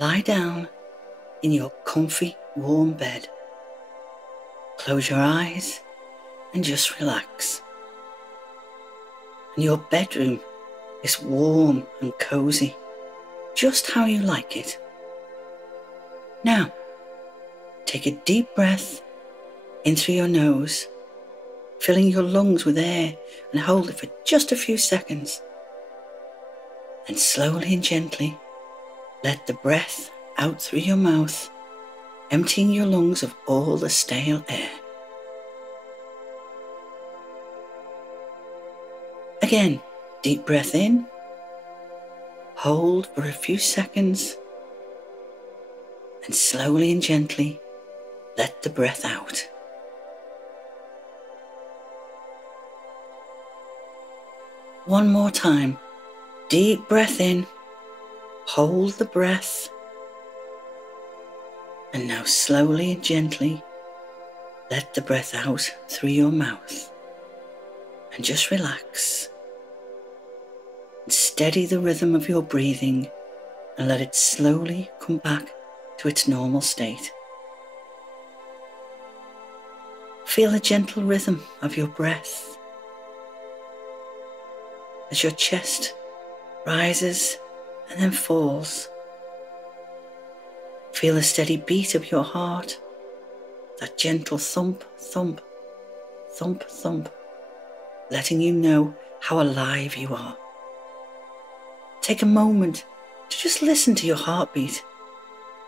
lie down in your comfy, warm bed. Close your eyes and just relax. And your bedroom is warm and cozy, just how you like it. Now, take a deep breath in through your nose, filling your lungs with air, and hold it for just a few seconds. Then slowly and gently let the breath out through your mouth, emptying your lungs of all the stale air. Again, deep breath in, hold for a few seconds, and slowly and gently let the breath out. One more time, deep breath in, hold the breath, and now slowly and gently let the breath out through your mouth. And just relax. And steady the rhythm of your breathing and let it slowly come back to its normal state. Feel the gentle rhythm of your breath as your chest rises and then falls. Feel the steady beat of your heart, that gentle thump, thump, thump, thump, letting you know how alive you are. Take a moment to just listen to your heartbeat.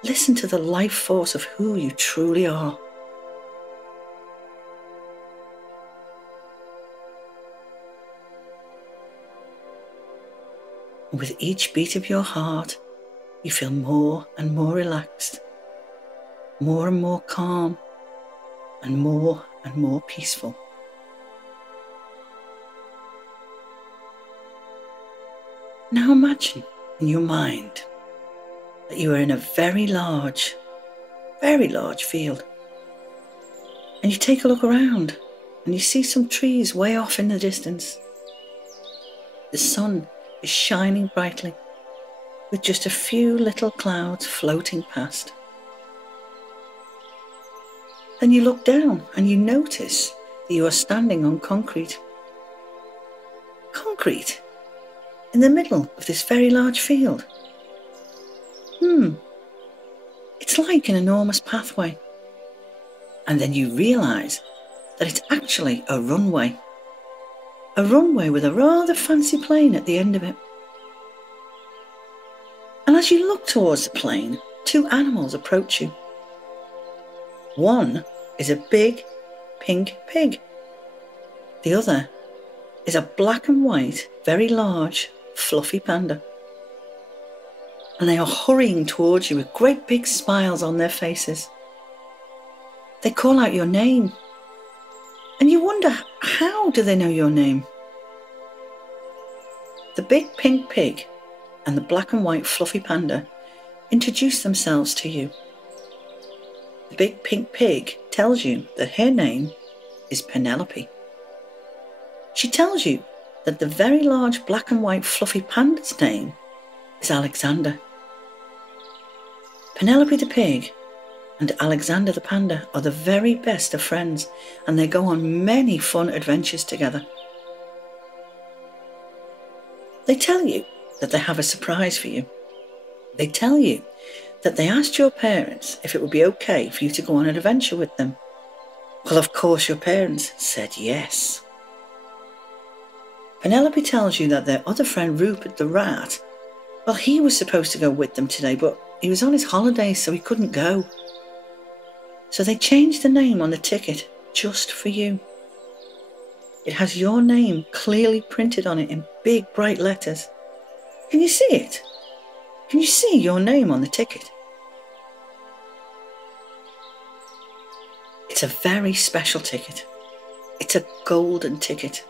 Listen to the life force of who you truly are. With each beat of your heart, you feel more and more relaxed, more and more calm, and more peaceful. Now imagine in your mind that you are in a very large field. And you take a look around and you see some trees way off in the distance. The sun is shining brightly with just a few little clouds floating past. Then you look down and you notice that you are standing on concrete. Concrete in the middle of this very large field. It's like an enormous pathway. And then you realise that it's actually a runway. A runway with a rather fancy plane at the end of it. And as you look towards the plane, two animals approach you. One is a big pink pig. The other is a black and white, very large, fluffy panda. And they are hurrying towards you with great big smiles on their faces. They call out your name. And you wonder, how do they know your name? The big pink pig and the black and white fluffy panda introduce themselves to you. The big pink pig tells you that her name is Penelope. She tells you that the very large black and white fluffy panda's name is Alexander. Penelope the pig and Alexander the panda are the very best of friends, and they go on many fun adventures together. They tell you that they have a surprise for you. They tell you that they asked your parents if it would be okay for you to go on an adventure with them. Well, of course your parents said yes. Penelope tells you that their other friend Rupert the rat, well, he was supposed to go with them today, but he was on his holidays, so he couldn't go. So they changed the name on the ticket just for you. It has your name clearly printed on it in big bright letters. Can you see it? Can you see your name on the ticket? It's a very special ticket. It's a golden ticket.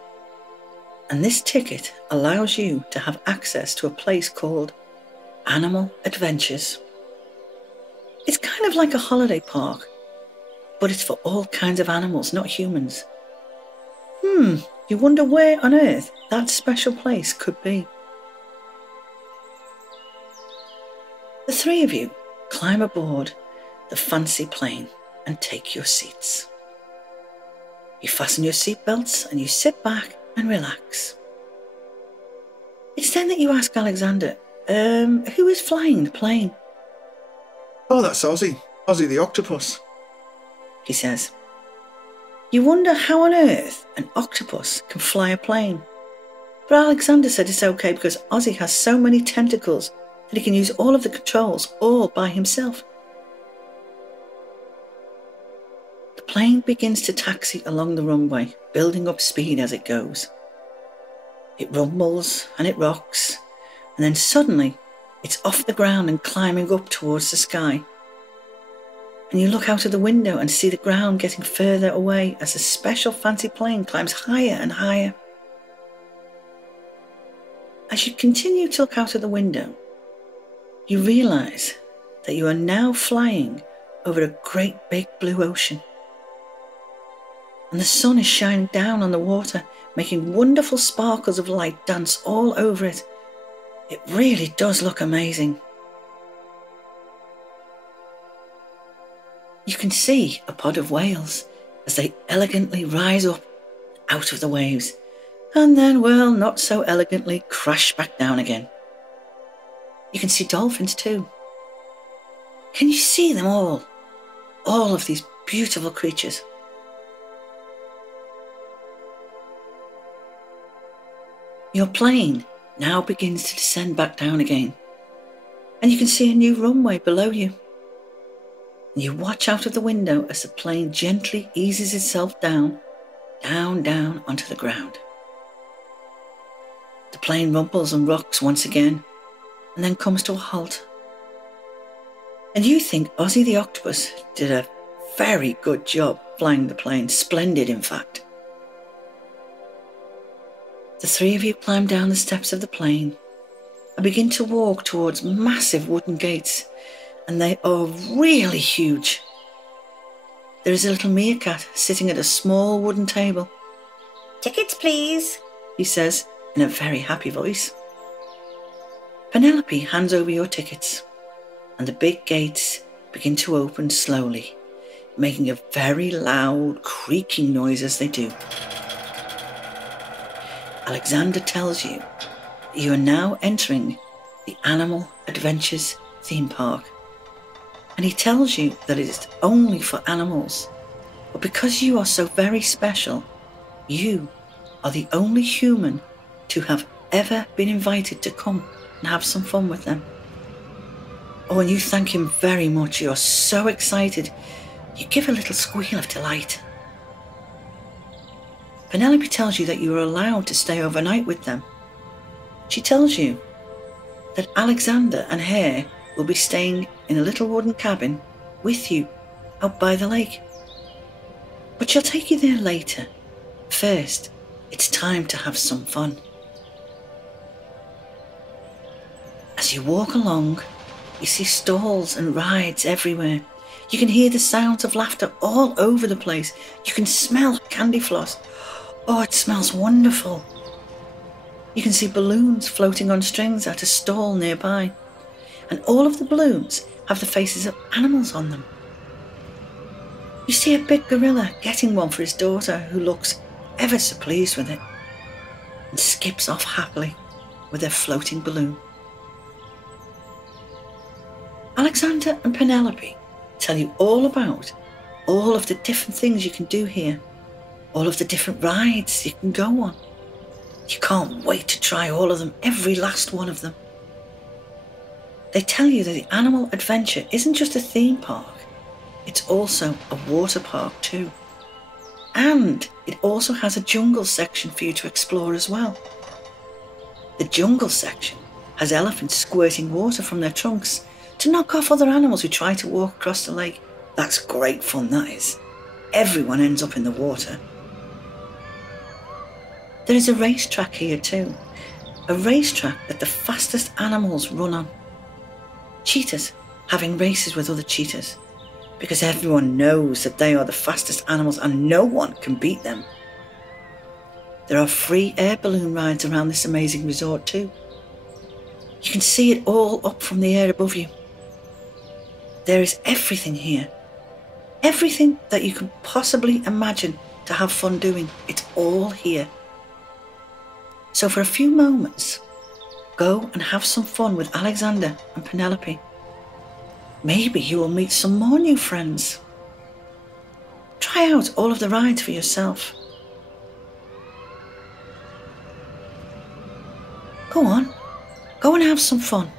And this ticket allows you to have access to a place called Animal Adventures. It's kind of like a holiday park, but it's for all kinds of animals, not humans. You wonder where on earth that special place could be. The three of you climb aboard the fancy plane and take your seats. You fasten your seatbelts and you sit back and relax. It's then that you ask Alexander, who is flying the plane? Oh, that's Ozzy. Ozzy the octopus, he says. You wonder how on earth an octopus can fly a plane. But Alexander said it's okay because Ozzy has so many tentacles that he can use all of the controls all by himself. The plane begins to taxi along the runway, building up speed as it goes. It rumbles and it rocks, and then suddenly it's off the ground and climbing up towards the sky. And you look out of the window and see the ground getting further away as the special fancy plane climbs higher and higher. As you continue to look out of the window, you realise that you are now flying over a great big blue ocean. And the sun is shining down on the water, making wonderful sparkles of light dance all over it. It really does look amazing. You can see a pod of whales as they elegantly rise up out of the waves, and then, well, not so elegantly crash back down again. You can see dolphins too. Can you see them all? All of these beautiful creatures. Your plane now begins to descend back down again, and you can see a new runway below you. And you watch out of the window as the plane gently eases itself down, down onto the ground. The plane rumbles and rocks once again, and then comes to a halt. And you think Ozzy the octopus did a very good job flying the plane, splendid in fact. The three of you climb down the steps of the plane and begin to walk towards massive wooden gates, and they are really huge. There is a little meerkat sitting at a small wooden table. "Tickets, please," he says in a very happy voice. Penelope hands over your tickets, and the big gates begin to open slowly, making a very loud creaking noise as they do. Alexander tells you that you are now entering the Animal Adventures theme park, and he tells you that it is only for animals, but because you are so very special, you are the only human to have ever been invited to come and have some fun with them. Oh, and you thank him very much. You're so excited. You give a little squeal of delight. Penelope tells you that you are allowed to stay overnight with them. She tells you that Alexander and Hare will be staying in a little wooden cabin with you out by the lake. But she'll take you there later. First, it's time to have some fun. As you walk along, you see stalls and rides everywhere. You can hear the sounds of laughter all over the place. You can smell candy floss. Oh, it smells wonderful. You can see balloons floating on strings at a stall nearby, and all of the balloons have the faces of animals on them. You see a big gorilla getting one for his daughter, who looks ever so pleased with it and skips off happily with her floating balloon. Alexander and Penelope tell you all about all of the different things you can do here, all of the different rides you can go on. You can't wait to try all of them, every last one of them. They tell you that the Animal Adventure isn't just a theme park, it's also a water park too. And it also has a jungle section for you to explore as well. The jungle section has elephants squirting water from their trunks to knock off other animals who try to walk across the lake. That's great fun, that is. Everyone ends up in the water. There is a racetrack here too, a racetrack that the fastest animals run on. Cheetahs having races with other cheetahs, because everyone knows that they are the fastest animals and no one can beat them. There are free air balloon rides around this amazing resort too. You can see it all up from the air above you. There is everything here. Everything that you can possibly imagine to have fun doing. It's all here. So for a few moments, go and have some fun with Alexander and Penelope. Maybe you will meet some more new friends. Try out all of the rides for yourself. Go on, go and have some fun.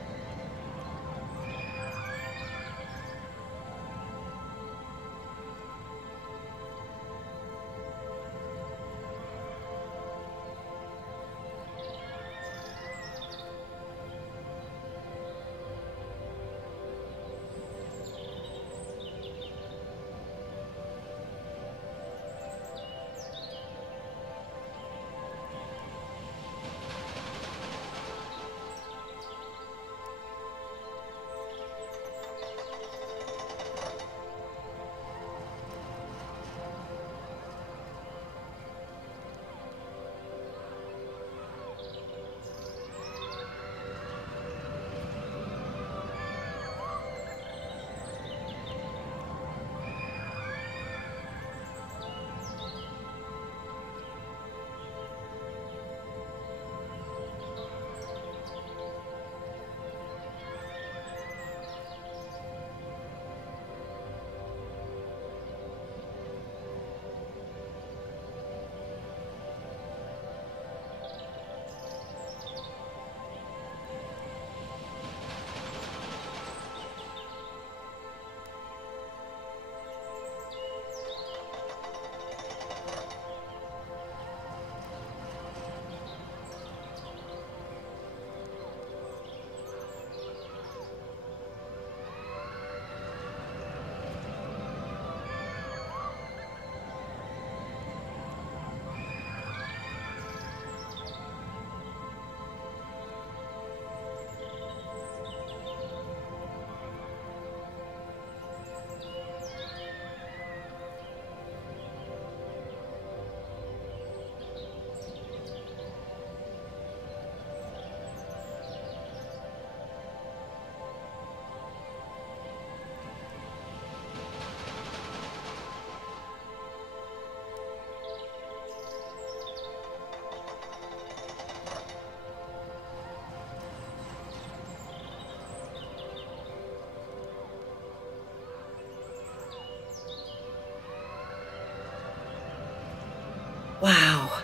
Wow,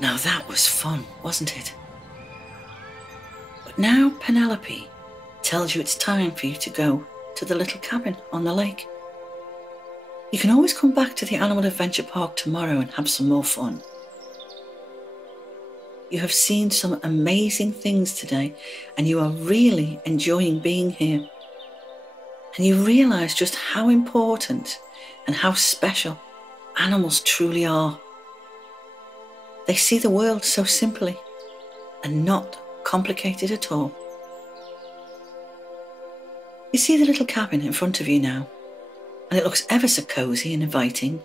now that was fun, wasn't it? But now Penelope tells you it's time for you to go to the little cabin on the lake. You can always come back to the Animal Adventure Park tomorrow and have some more fun. You have seen some amazing things today and you are really enjoying being here. And you realise just how important and how special animals truly are. They see the world so simply and not complicated at all. You see the little cabin in front of you now, and it looks ever so cosy and inviting.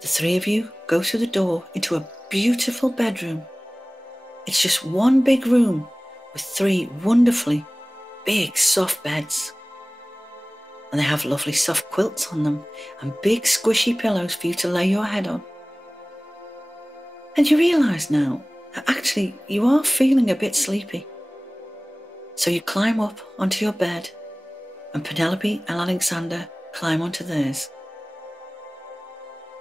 The three of you go through the door into a beautiful bedroom. It's just one big room with three wonderfully big soft beds. And they have lovely soft quilts on them and big squishy pillows for you to lay your head on. And you realise now that actually you are feeling a bit sleepy. So you climb up onto your bed and Penelope and Alexander climb onto theirs.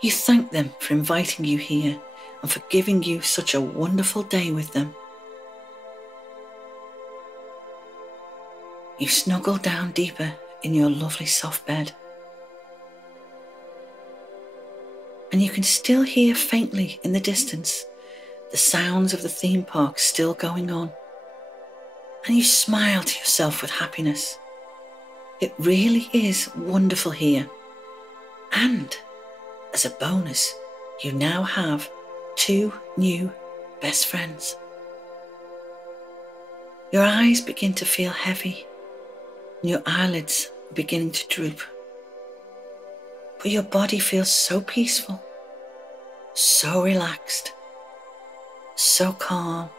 You thank them for inviting you here and for giving you such a wonderful day with them. You snuggle down deeper in your lovely soft bed. And you can still hear faintly in the distance the sounds of the theme park still going on. And you smile to yourself with happiness. It really is wonderful here. And as a bonus, you now have 2 new best friends. Your eyes begin to feel heavy and your eyelids are beginning to droop. But your body feels so peaceful, so relaxed, so calm,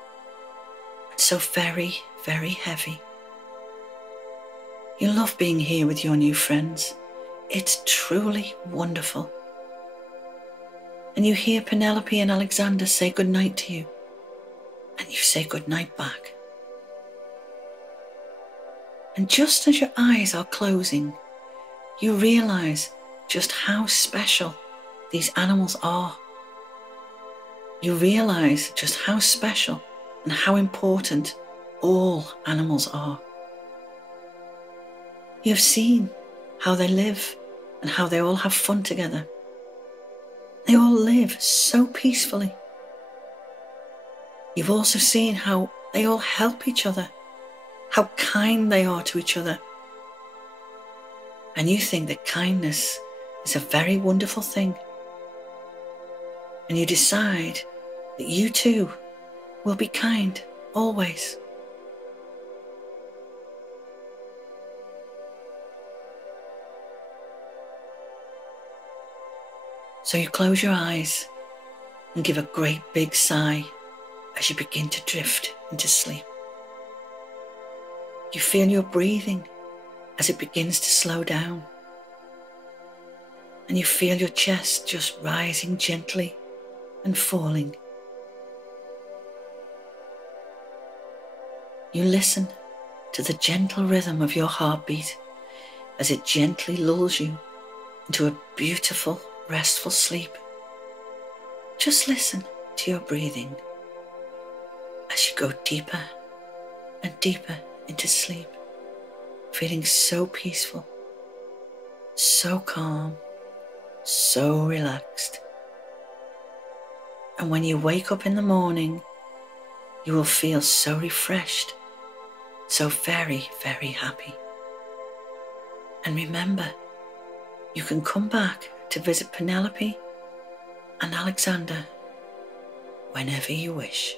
and so very, very heavy. You love being here with your new friends. It's truly wonderful. And you hear Penelope and Alexander say goodnight to you, and you say goodnight back. And just as your eyes are closing, you realize just how special these animals are. You realize just how special and how important all animals are. You have seen how they live and how they all have fun together. They all live so peacefully. You've also seen how they all help each other, how kind they are to each other. And you think that kindness is a very wonderful thing. And you decide that you too will be kind always. So you close your eyes and give a great big sigh as you begin to drift into sleep. You feel your breathing as it begins to slow down. And you feel your chest just rising gently and falling. You listen to the gentle rhythm of your heartbeat as it gently lulls you into a beautiful, restful sleep. Just listen to your breathing as you go deeper and deeper into sleep, feeling so peaceful, so calm, so relaxed. And when you wake up in the morning, you will feel so refreshed, so very, very happy. And remember, you can come back to visit Penelope and Alexander whenever you wish.